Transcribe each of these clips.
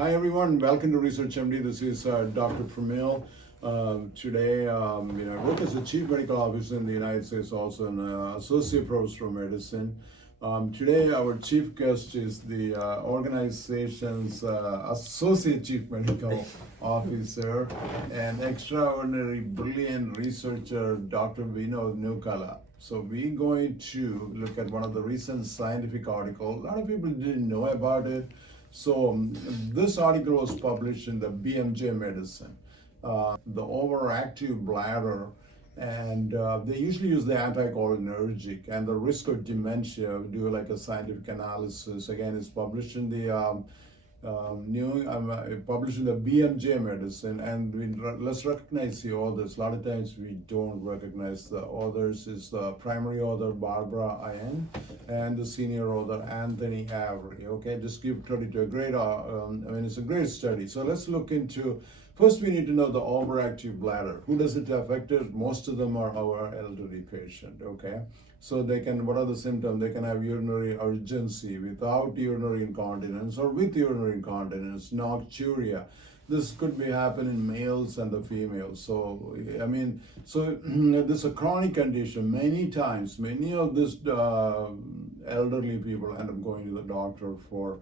Hi everyone, welcome to Research MD. This is Dr. Pramil. Today, I work as a Chief Medical Officer in the United States, also an Associate Professor of Medicine. Today, our chief guest is the organization's Associate Chief Medical Officer and extraordinary, brilliant researcher, Dr. Vinod Nukala. So we're going to look at one of the recent scientific articles. A lot of people didn't know about it. So this article was published in the BMJ Medicine, the overactive bladder, and they usually use the anticholinergic and the risk of dementia. We do like a scientific analysis. Again, it's published in the published in the BMJ Medicine, and let's recognize the authors. A lot of times we don't recognize the authors. Is the primary author Barbara Ian and the senior author Anthony Avery. Okay, just give credit to a great. It's a great study. So let's look into. First, we need to know the overactive bladder. Who does it affect? Most of them are our elderly patient. Okay. So they can, what are the symptoms? They can have urinary urgency without urinary incontinence or with urinary incontinence, nocturia. This could be happening in males and the females. So, this is a chronic condition. Many times, many of these elderly people end up going to the doctor for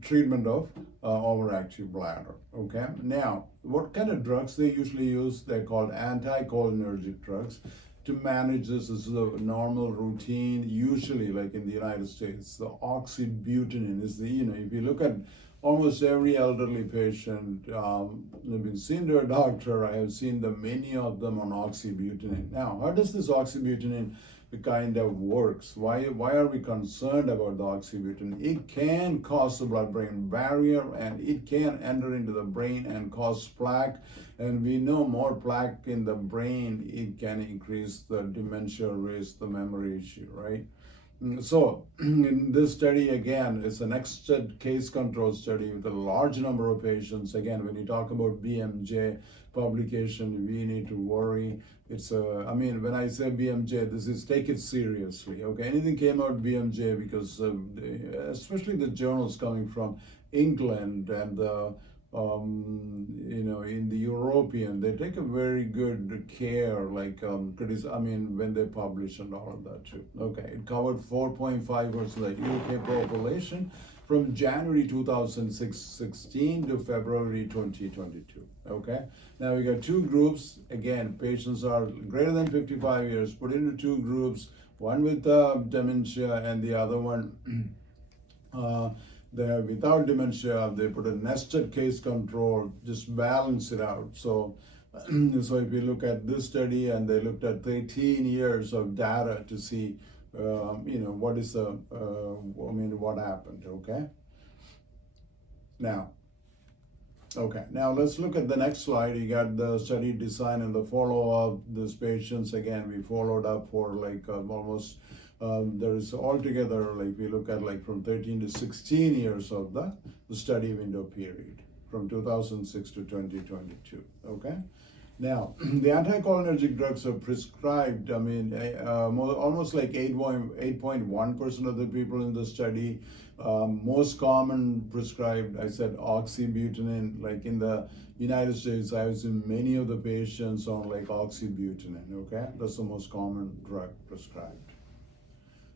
treatment of overactive bladder. Okay. Now, what kind of drugs they usually use? They're called anticholinergic drugs. To manage this is the normal routine, usually like in the United States, the oxybutynin is the, if you look at almost every elderly patient, they've been seen to a doctor, I have seen many of them on oxybutynin. Now, how does this oxybutynin kind of works? Why are we concerned about the oxybutynin? It can cause the blood-brain barrier, and it can enter into the brain and cause plaque. And we know more plaque in the brain, it can increase the dementia risk, the memory issue, right? So in this study, again, it's an extra case control study with a large number of patients. Again, when you talk about BMJ publication, we need to worry. It's when I say BMJ, this is take it seriously. Okay, anything came out BMJ because especially the journals coming from England and in the European, they take a very good care, when they publish and all of that too. Okay, it covered 4.5% of the UK population from January 2016 to February 2022. Okay, now we got two groups. Again, patients are greater than 55 years, put into two groups, one with dementia and the other one they're without dementia. They put a nested case control, just balance it out. So if you look at this study, and they looked at 13 years of data to see, what is what happened. Okay. Now let's look at the next slide. You got the study design and the follow-up. These patients, again, we followed up for almost. There's altogether, we look at from 13 to 16 years of the study window period from 2006 to 2022. Okay. Now, the anticholinergic drugs are prescribed. Almost 8.1% of the people in the study. Most common prescribed, I said, oxybutynin. Like in the United States, I've seen many of the patients on oxybutynin. Okay, that's the most common drug prescribed.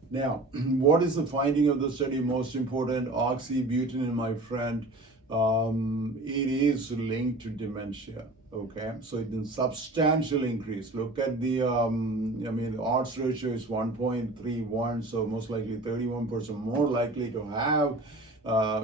Now, what is the finding of the study? Most important, oxybutynin, my friend, it is linked to dementia. Okay, so it's a substantial increase. Look at the, the odds ratio is 1.31, so most likely 31% more likely to have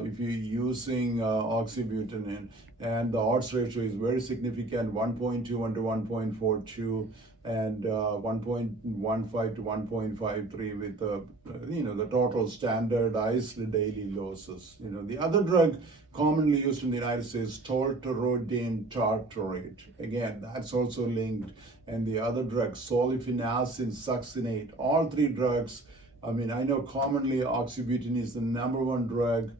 if you're using oxybutynin. And the odds ratio is very significant, 1.21 to 1.42. And 1.15 to 1.53 with the total standardized daily doses. The other drug commonly used in the United States, tolterodine tartrate. Again, that's also linked. And the other drug, sulfasalazine succinate. All three drugs. I know commonly oxybutynin is the number one drug.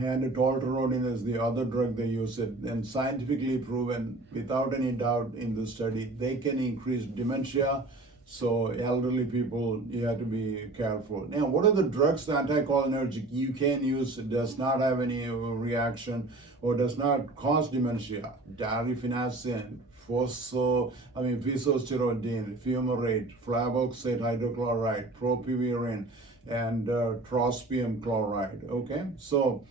And tolterodine is the other drug they use it, and scientifically proven without any doubt in the study, they can increase dementia, So elderly people, you have to be careful. Now, what are the drugs, the anticholinergic you can use? It does not have any reaction or does not cause dementia. Darifenacin, physosteroidine, fumarate, flavoxate hydrochloride, propyvirine, and trospium chloride. Okay, so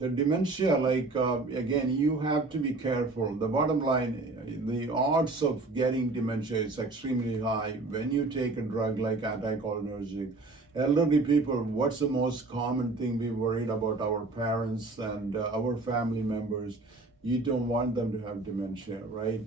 the dementia, again, you have to be careful. The bottom line, the odds of getting dementia is extremely high when you take a drug like anticholinergic. Elderly people, what's the most common thing we worried about? Our parents and our family members. You don't want them to have dementia, right?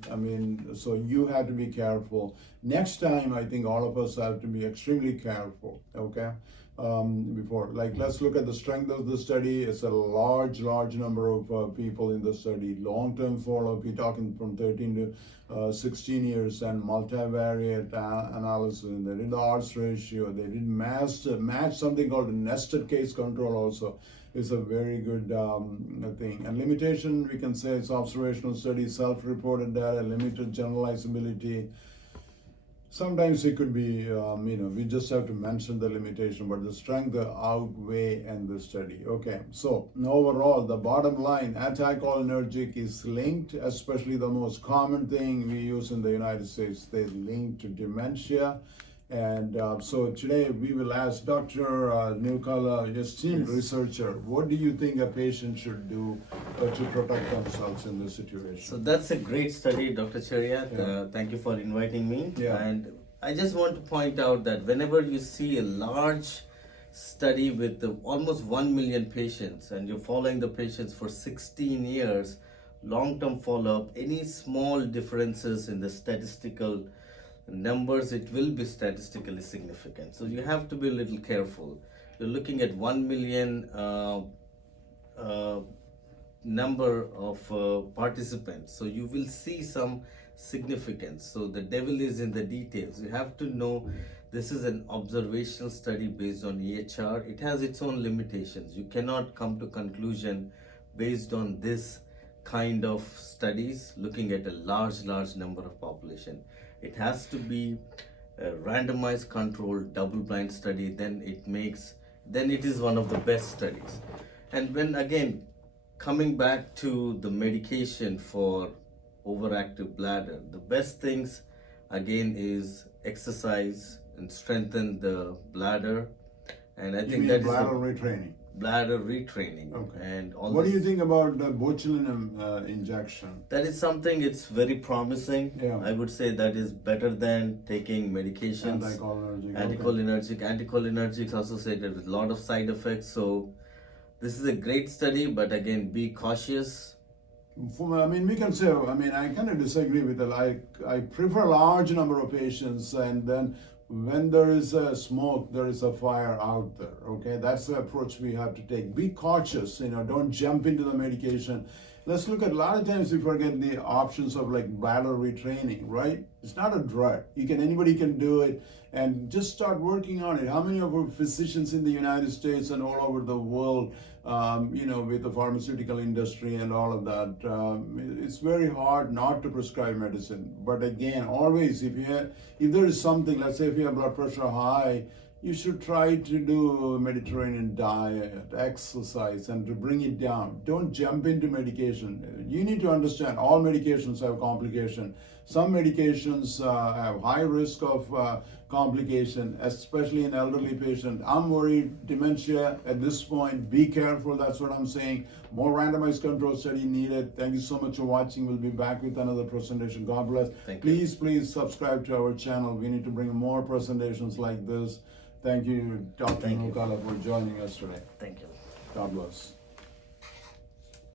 So you have to be careful. Next time, I think all of us have to be extremely careful, okay? Let's look at the strength of the study. It's a large number of people in the study. Long-term follow-up, we're talking from 13 to 16 years, and multivariate analysis. And they did the odds ratio. They did match something called a nested case control also. It's a very good thing. And limitation, we can say it's observational study, self-reported data, limited generalizability. Sometimes it could be, we just have to mention the limitation, but the strength outweigh in the study. Okay, so overall, the bottom line, anticholinergic is linked, especially the most common thing we use in the United States, they link to dementia. And so today we will ask Dr. Newcalla, esteemed researcher, what do you think a patient should do to protect themselves in this situation? So that's a great study, Dr. Cheriyath. Yeah. Thank you for inviting me. Yeah. And I just want to point out that whenever you see a large study with almost 1 million patients and you're following the patients for 16 years, long-term follow-up, any small differences in the statistical numbers, it will be statistically significant. So you have to be a little careful. You're looking at 1 million number of participants. So you will see some significance. So the devil is in the details. You have to know this is an observational study based on EHR. It has its own limitations. You cannot come to conclusion based on this kind of studies looking at a large number of population. It has to be a randomized controlled double-blind study, then it is one of the best studies. And when again coming back to the medication for overactive bladder, the best things again is exercise and strengthen the bladder. And I think that bladder retraining. Bladder retraining. Okay. And all what do you think about the botulinum injection? That is something, it's very promising. Yeah. I would say that is better than taking medications. Anticholinergic. Anticholinergic is associated with a lot of side effects. So this is a great study, but again, be cautious. We can say, I kind of disagree with it. I prefer a large number of patients, and then when there is a smoke, there is a fire out there, okay? That's the approach we have to take. Be cautious, don't jump into the medication. Let's look at, a lot of times we forget the options of bladder retraining, right? It's not a drug. Anybody can do it, and just start working on it. How many of our physicians in the United States and all over the world, with the pharmaceutical industry and all of that, it's very hard not to prescribe medicine. But again, always, if there is something, let's say if you have blood pressure high, you should try to do a Mediterranean diet, exercise, and to bring it down. Don't jump into medication. You need to understand all medications have complication. Some medications have high risk of complication, especially in elderly patients. I'm worried, dementia at this point, be careful, that's what I'm saying. More randomized control study needed. Thank you so much for watching. We'll be back with another presentation. God bless. Please subscribe to our channel. We need to bring more presentations like this. Thank you, Dr. Newcalla, for joining us today. Thank you. God bless.